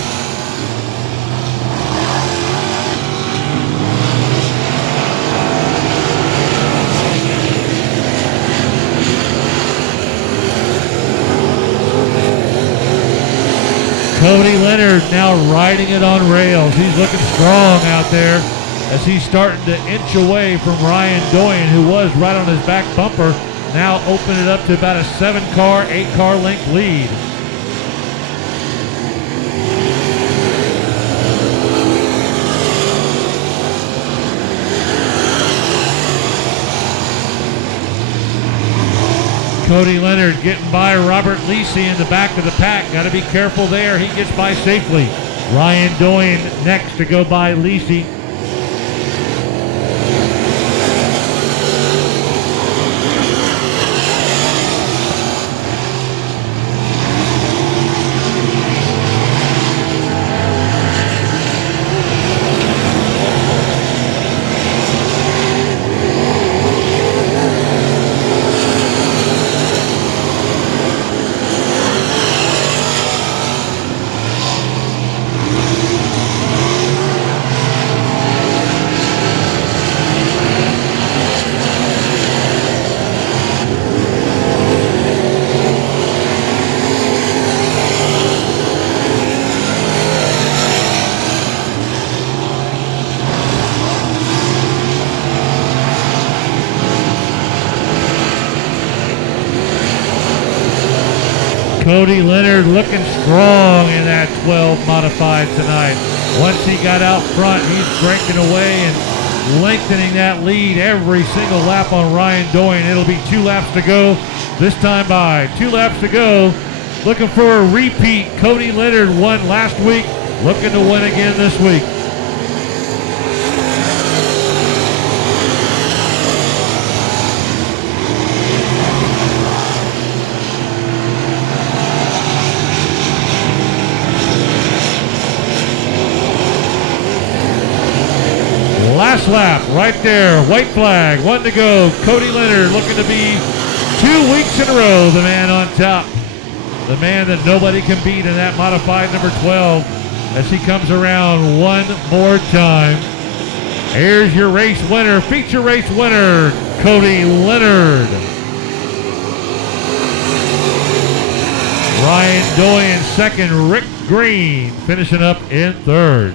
Cody Leonard now riding it on rails. He's looking strong out there as he's starting to inch away from Ryan Doyen, who was right on his back bumper. Now opening it up to about a 7-car, 8-car length lead. Cody Leonard getting by Robert Lisi in the back of the pack. Got to be careful there. He gets by safely. Ryan Doyen next to go by Lisi. Cody Leonard looking strong in that 12 modified tonight. Once he got out front, he's breaking away and lengthening that lead every single lap on Ryan Doyen. It'll be 2 laps to go this time by. 2 laps to go. Looking for a repeat. Cody Leonard won last week. Looking to win again this week. Last lap, right there, white flag, 1 to go. Cody Leonard looking to be 2 weeks in a row the man on top. The man that nobody can beat in that modified number 12 as he comes around one more time. Here's your race winner, feature race winner, Cody Leonard. Doy in second. Rick Green finishing up in third.